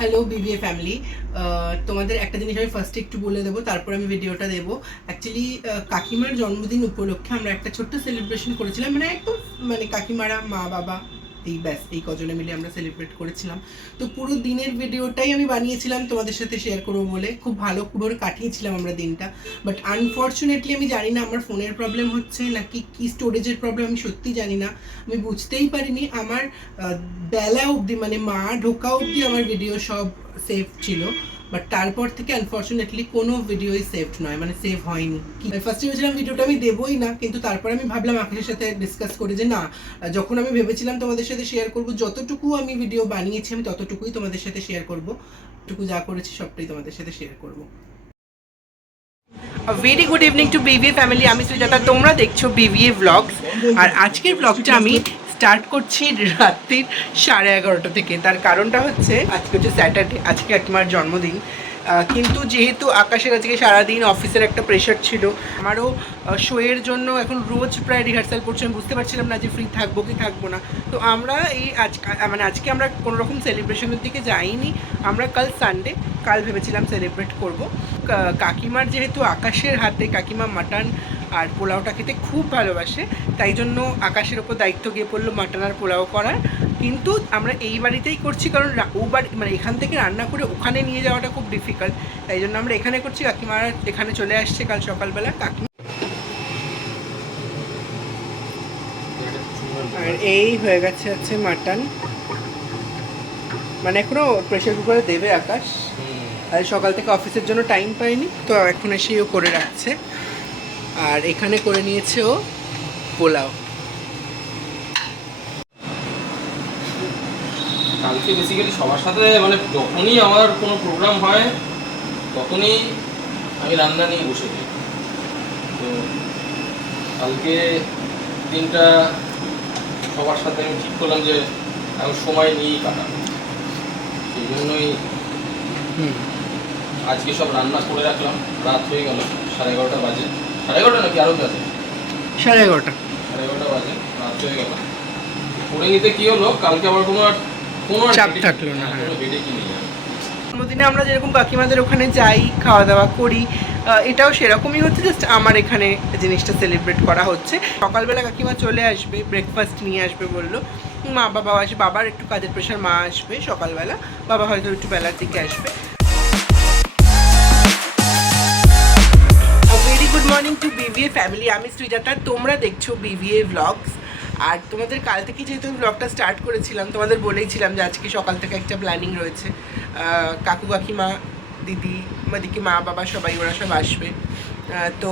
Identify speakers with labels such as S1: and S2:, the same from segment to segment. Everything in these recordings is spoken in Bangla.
S1: হ্যালো বিবিএ ফ্যামিলি তোমাদের একটা জিনিস আমি ফার্স্টে একটু বলে দেবো, তারপর আমি ভিডিওটা দেবো। অ্যাকচুয়ালি কাকিমার জন্মদিন উপলক্ষে আমরা একটা ছোট্ট সেলিব্রেশন করেছিলাম মানে একদম মানে কাকিমারা মা বাবা এই ব্যাস, এই কজনে মিলে আমরা সেলিব্রেট করেছিলাম। তো পুরো দিনের ভিডিওটাই আমি বানিয়েছিলাম তোমাদের সাথে শেয়ার করব বলে। খুব ভালো করে কাটিয়েছিলাম আমরা দিনটা। বাট আনফর্চুনেটলি আমি জানি না আমার ফোনের প্রবলেম হচ্ছে নাকি কি স্টোরেজের প্রবলেম আমি সত্যি জানি না। আমি বুঝতেই পারিনি। আমার বেলা অবধি মানে মা ঢোকা অবধি আমার ভিডিও সব সেফ ছিল। বাট তারপর থেকে আনফর্চুনেটলি কোনো ভিডিওই সেভড নয়। মানে সেভ হয়নি। ফার্স্টে ভেবেছিলাম ভিডিওটা আমি দেবই না, কিন্তু তারপর আমি ভাবলাম আকাশের সাথে ডিসকাস করে যে, না, যখন আমি ভেবেছিলাম তোমাদের সাথে শেয়ার করব, যতটুকু আমি ভিডিও বানিয়েছি, আমি ততটুকুই তোমাদের সাথে শেয়ার করব। টুকু যা করেছি, সবটাই তোমাদের সাথে শেয়ার করব। Very good evening to BBA family আমি সুজাতা। তোমরা দেখছ বিবিএ ব্লগস আর আজকের ব্লগটা আমি স্টার্ট করছি রাত্রির সাড়ে এগারোটা থেকে। তার কারণটা হচ্ছে, আজকে হচ্ছে স্যাটারডে আজকে কাকিমার জন্মদিন। কিন্তু যেহেতু আকাশের আজকে সারাদিন অফিসের একটা প্রেশার ছিল, আমারও শোয়ের জন্য এখন রোজ প্রায় রিহার্সাল করছি। আমি বুঝতে পারছিলাম না যে ফ্রি থাকব কি থাকব না। তো আমরা এই আজ মানে আজকে আমরা কোনো রকম সেলিব্রেশনের দিকে যাইনি। আমরা কাল সানডে কাল ভেবেছিলাম সেলিব্রেট করব। কাকিমার যেহেতু আকাশের হাতে, কাকিমা মাটন আর পোলাওটা খেতে খুব ভালোবাসে তাই জন্য আকাশের ওপর দায়িত্ব গিয়ে পড়ল মাটন আর পোলাও করার। কিন্তু আমরা এই বাড়িতেই করছি কারণ ও বাড়ি মানে এখান থেকে রান্না করে ওখানে নিয়ে যাওয়াটা খুব ডিফিকাল্ট তাই জন্য আমরা এখানে করছি। কাকিমারা এখানে চলে আসছে কাল সকালবেলা কাকিমা আর এই হয়ে গেছে হচ্ছে মাটন। মানে এখনও প্রেশার কুকারে দেবে আকাশ। আর সকাল থেকে অফিসের জন্য টাইম পাইনি তো এখন এসেই ও করে রাখছে। আর এখানে করে নিয়েছে ও পোলাও।
S2: কালকে বেসিক্যালি সবার সাথে মানে যখনই আমার কোনো প্রোগ্রাম হয় তখনই আমি রান্না নিয়ে বসে যাই তো কালকে দিনটা সবার সাথে আমি ঠিক করলাম যে এখন সময় নিয়েই কাটাবো। সেই জন্যই আজকে সব রান্না করে রাখলাম। রাত হয়ে গেল সাড়ে এগারোটা বাজে। সাড়ে এগারোটা নাকি আরও বাজে
S1: সাড়ে এগারোটা।
S2: সাড়ে এগারোটা বাজে রাত হয়ে গেল। করে নিতে কি হলো কালকে আবার কোনো আর কোনো
S1: চাপ থাকল না।
S2: কোনো হেডেক নেই আর।
S1: জন্মদিনে আমরা যেরকম কাকিমাদের ওখানে যাই খাওয়া দাওয়া করি এটাও সেরকমই হচ্ছে জাস্ট আমার এখানে জিনিসটা সেলিব্রেট করা হচ্ছে। সকালবেলা কাকিমা চলে আসবে ব্রেকফাস্ট নিয়ে আসবে বলল। মা বাবা আসবে বাবার একটু কাজের প্রেশার মা আসবে সকালবেলা। বাবা হয়তো একটু বেলার দিকে আসবে। মর্নিং টু বিবিএ ফ্যামিলি আমি শ্রীজাতা তোমরা দেখছ বিবিএ ব্লগস আর তোমাদের কাল থেকে যেহেতু আমি ব্লগটা স্টার্ট করেছিলাম, তোমাদের বলেইছিলাম যে আজকে সকাল থেকে একটা প্ল্যানিং রয়েছে। কাকু কাকিমা, দিদি দিকে মা বাবা সবাই, ওরা সব আসবে। তো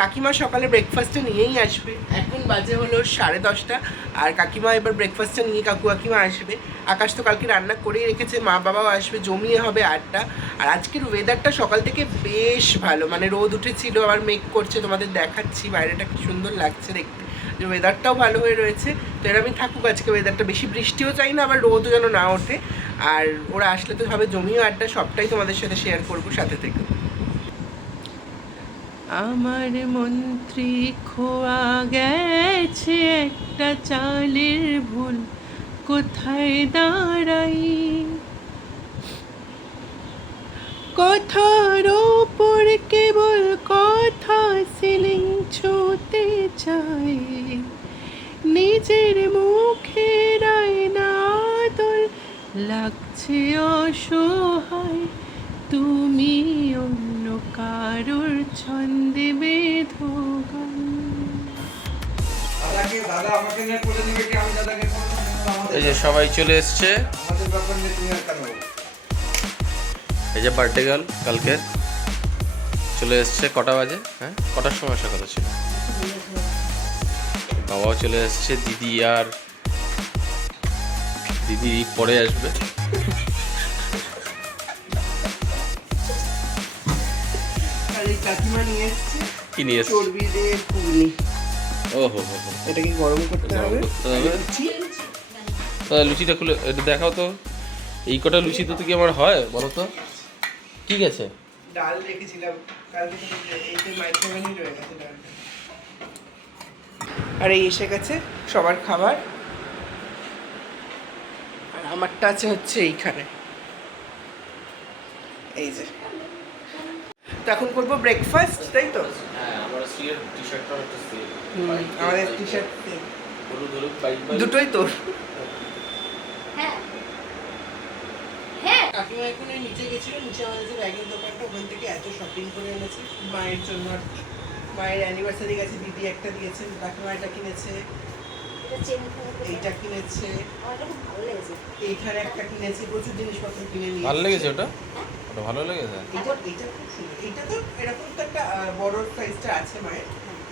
S1: কাকিমা সকালে ব্রেকফাস্টটা নিয়েই আসবে। এখন বাজে হলো সাড়ে দশটা। আর কাকিমা এবার ব্রেকফাস্টটা নিয়ে কাকু কাকিমা আসবে। আকাশ তো কালকে রান্না করেই রেখেছে, মা বাবাও আসবে, জমিয়ে হবে আড্ডা। আর আজকের ওয়েদারটা সকাল থেকে বেশ ভালো মানে রোদ উঠেছিল, আবার মেঘ করছে, তোমাদের দেখাচ্ছি, বাইরেটা কি সুন্দর লাগছে দেখতে। যে ওয়েদারটাও ভালো হয়ে রয়েছে, তো এরকমই থাকুক আজকে ওয়েদারটা বেশি বৃষ্টিও চাই না, আবার রোদও যেন না ওঠে। আর ওরা আসলে তো হবে জমিও আড্ডা, সবটাই তোমাদের সাথে শেয়ার করব সাথে থেকে। আমার মন্ত্রী খোয়া গেছে একটা চালের ভুল। কোথায় দাঁড়াই? কথার ওপর কেবল কথা সিলিং ছুতে চাই। নিজের মুখের আয়না লাগছে অসহায়
S3: করব না? আমাদের
S2: এই যে সবাই চলে এসছে? এই যে বার্থডে গার্ল কালকে চলে এসছে কটা বাজে? হ্যাঁ কটার সময় আসা কথা ছিল? বাবাও চলে এসছে দিদি আর দিদি পরে আসবে।
S1: কাকিমা নিয়ে এসছে।
S2: কি নিয়ে এসছে?
S1: চর্বি দিয়ে ঘুগনি
S2: ও হো হো হো
S1: এটা কি গরম করতে হবে?
S2: লুচিটা খুলে একটু দেখাও তো। এই কটা লুচি তো কি আমার হয় বলো তো? ঠিক আছে।
S1: ডাল রেখেছিলাম। কালকে তো মাইক্রোওভেনই রয়ে গেছে ডালটা। আর এই এসে গেছে সবার খাবার। আর আমারটা আছে হচ্ছে এইখানে। এই যে। তো এখন করব ব্রেকফাস্ট তাই তো?
S2: হ্যাঁ
S1: আমাদের টি শার্ট দুটোই তোর।
S4: হ্যাঁ। হ্যাঁ।
S1: কাকিমা এখন নিচে গেছিল নিচে আমাদের ব্যাগের দোকানটা ওখান থেকে এত শপিং করে এনেছে। মায়ের জন্য আর কি। মায়ের অ্যানিভার্সারি গেছে দিদি একটা দিয়েছে কাকিমা এটা কিনেছে। এইটা কিনেছে। এইখানে একটা কিনেছে প্রচুর জিনিসপত্র কিনে নিয়ে
S2: ভালো লেগেছে ওটা? ওটা ভালো লেগেছে?
S1: এইটা এইটা খুব সুন্দর। এইটা তো এরকম তো একটা বড় সাইজটা আছে মায়ের।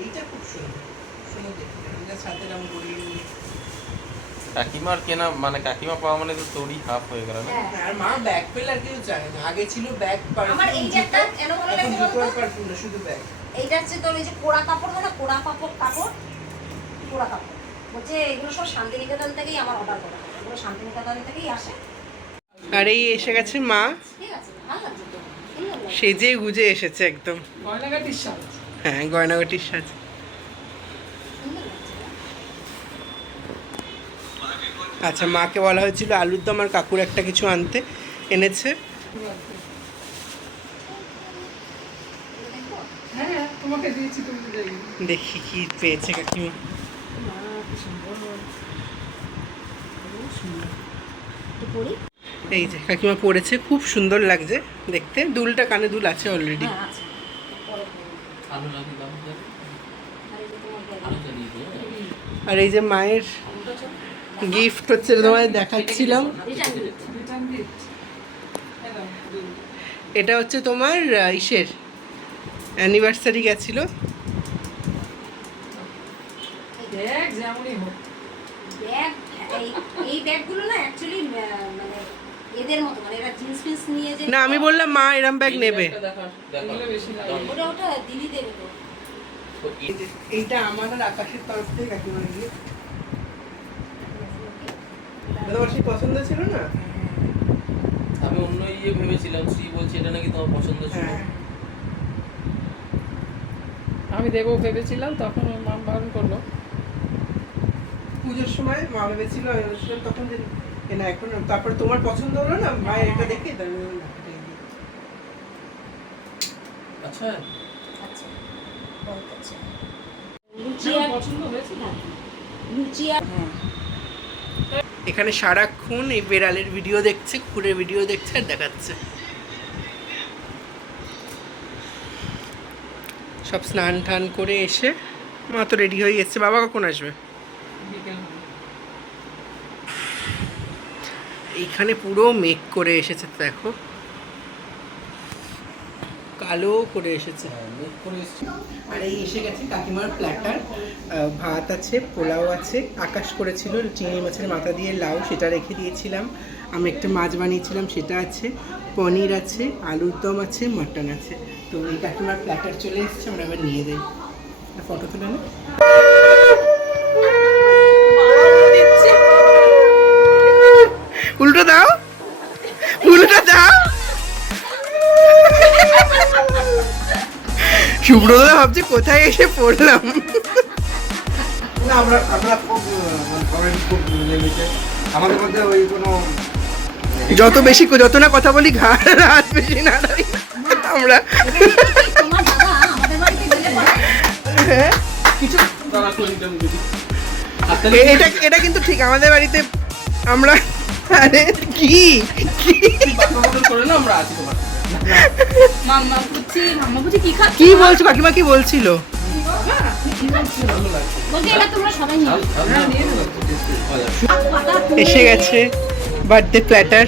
S1: এইটা খুব সুন্দর। সুন্দর দেখতে। এটা সাথে রকম করিয়ে নিয়ে।
S2: কাকিমার কেনা মানে কাকিমা পাওয়া মানে তো তোরই হাফ হয়ে গেল না?
S4: হ্যাঁ
S1: আর মা ব্যাগ পেলে আর কেউ চায় না। আগে ছিল ব্যাগ
S4: আমার এই যে একটা কেন ভালো
S1: এখন
S4: লাগছে
S1: জুতো
S4: বলতো?
S1: শুধু ব্যাগ
S4: এইটা হচ্ছে তোর এই যে কোড়া কাপড় না কোড়া কাপড় কাপড় কোড়া কাপড়। বলছে এগুলো সব শান্তিনিকেতন থেকেই আমার অর্ডার করা। এগুলো শান্তিনিকেতন থেকেই আসে।
S1: আর এই এসে গেছে মা। সেজে গুজে এসেছে একদম।
S5: গয়নাগাটির সাজ।
S1: হ্যাঁ গয়নাগাটির সাজ? আচ্ছা মাকে বলা হয়েছিল আলুর দম আর কাকুর একটা কিছু আনতে। এনেছে?
S5: হ্যাঁ তোমাকে দিয়েছি তুমি দেখি
S1: দেখি কি পেয়েছে কাকিমা
S4: মা, কি সুন্দর। খুব সুন্দর। একটু পরি?
S1: এই যে কাকিমা পড়েছে খুব সুন্দর লাগছে দেখতে। দুলটা কানে দুল আছে অলরেডি
S4: হ্যাঁ, আর এই যে
S1: মায়ের গিফট হচ্ছে তোমায় দেখাচ্ছিলাম। এটা হচ্ছে তোমার ইসের অ্যানিভার্সারি গেছিল।
S5: দেখ যেমনই হোক।
S4: ব্যাগ এই ব্যাগগুলো না অ্যাকচুয়ালি মানে এদের মতো মানে এরা জিন্স ফিন্স নিয়ে যে
S1: না আমি বললাম মা এরম ব্যাগ নেবে।
S5: এগুলো বেশি লাগে।
S4: ওটা ওটা দিদি দেবে তো
S1: এইটা আমার আর আকাশের তরফ থেকে কাকিমার গিয়ে তোমার সেই পছন্দ ছিল না?
S2: আমি অন্য ইয়ে ভেবেছিলাম শ্রী বলছে এটা নাকি তোমার পছন্দ ছিল।
S1: হ্যাঁ।
S5: আমি দেবো ভেবেছিলাম তখন ওর মা বারণ করল।
S1: পুজোর সময় মা ভেবেছিল আমি ভেবেছিলাম তখন যে এ না এখন তারপরে তোমার পছন্দ হলো না? মায়ের এটা দেখে।
S2: আচ্ছা।
S4: আচ্ছা বহুত আচ্ছা হ্যাঁ,
S1: এখানে সারাক্ষণ এই বেড়ালের ভিডিও দেখছে কুকুরের ভিডিও দেখছে আর দেখাচ্ছে। সব স্নান টান করে এসে মা তো রেডি হয়ে গেছে। বাবা কখন আসবে
S5: বিকেল হলো।
S1: এইখানে পুরো মেক করে এসেছে দেখো। কালো করে এসেছে।
S2: মেক করে এসছি।
S1: আর এই এসে গেছে কাকিমার প্ল্যাটার ভাত আছে পোলাও আছে আকাশ করেছিল চিংড়ি মাছের মাথা দিয়ে লাউ সেটা রেখে দিয়েছিলাম। আমি একটা মাছ বানিয়েছিলাম সেটা আছে। পনির আছে আলুর দম আছে মাটন আছে। তো এই কাকিমার প্ল্যাটার চলে এসেছে আমরা এবার নিয়ে যাই। ফটো তুলে না। উল্টো দাও। উল্টো দাও। সুব্রত ভাবছে কোথায় এসে পড়লাম।
S3: না আমরা আমরা খুব খুব আমাদের মধ্যে ওই কোনো
S1: যত বেশি যত না কথা বলি ঘাড় হাত বেশি না। আমরা
S4: তোমার দাদা আমাদের বাড়িতে গেলে পরে
S1: হ্যাঁ, কিছু এটা এটা কিন্তু ঠিক আমাদের বাড়িতে আমরা আরে কি? কি? বলছো কাকিমা কি বলছিল? এসে গেছে বার্থডে প্ল্যাটার।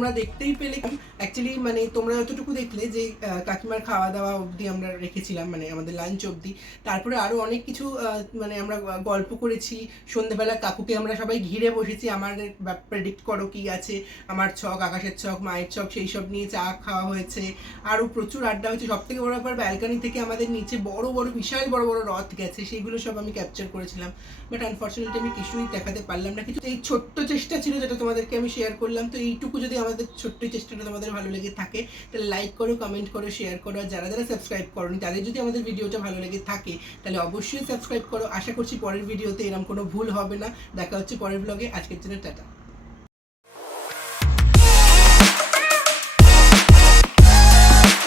S1: তোমরা দেখতেই পেলে অ্যাকচুয়ালি মানে তোমরা যতটুকু দেখলে যে কাকিমার খাওয়া দাওয়া অবধি আমরা রেখেছিলাম মানে আমাদের লাঞ্চ অবধি। তারপরে আরও অনেক কিছু মানে আমরা গল্প করেছি। সন্ধ্যেবেলা কাকুকে আমরা সবাই ঘিরে বসেছি, আমার প্রেডিক্ট করো কি আছে? আমার ছক, আকাশের ছক, মায়ের ছক, সেই সব নিয়ে চা খাওয়া হয়েছে। আরও প্রচুর আড্ডা হয়েছে। সব থেকে বড় ব্যাপার ব্যালকানি থেকে আমাদের নিচে বড় বড়, বিশাল বড় বড় রথ গেছে। সেইগুলো সব আমি ক্যাপচার করেছিলাম। বাট আনফর্চুনেটলি আমি কিছুই দেখাতে পারলাম না। কিছু, এই ছোট্ট চেষ্টা ছিল যেটা তোমাদেরকে আমি শেয়ার করলাম। তো এইটুকু যদি আমাদের ছোট্ট চেষ্টাটা তোমাদের ভালো লেগে থাকে, তাহলে লাইক করো কমেন্ট করো শেয়ার করো। আর যারা যারা সাবস্ক্রাইব করো তাদের যদি আমাদের ভিডিওটা ভালো লেগে থাকে, তাহলে অবশ্যই সাবস্ক্রাইব করো। আশা করছি পরের ভিডিওতে এরকম কোনো ভুল হবে না। দেখা হচ্ছে পরের ব্লগে আজকের জন্য টাটা।